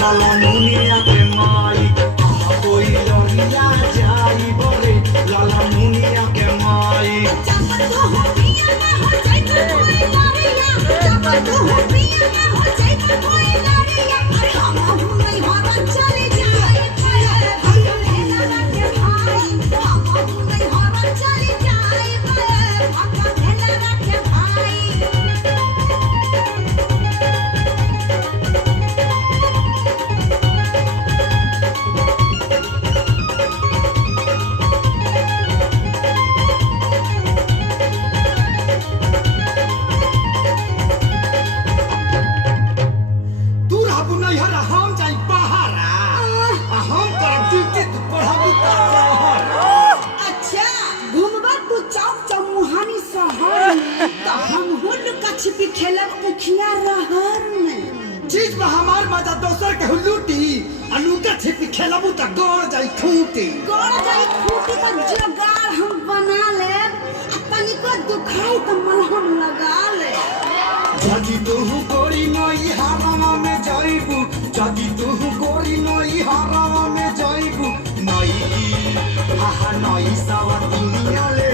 लाला मुनिया के माई कोई लड़िया जाई बोले लाला मुनिया के माई छिपी खेलब उखिया रहर में चीज में हमार मजा दोसर के लूटी अलूका छिपी खेलबू त गड़ जाई खूटी का जुगाड़ हम बना लेब आ तनिको दुखाई त मलहम लगा ले जदी तू गोरी नई हारावा में जाइबू जदी तू गोरी नई हारावा में जाइबू नई आहा नई सावा दुनिया ले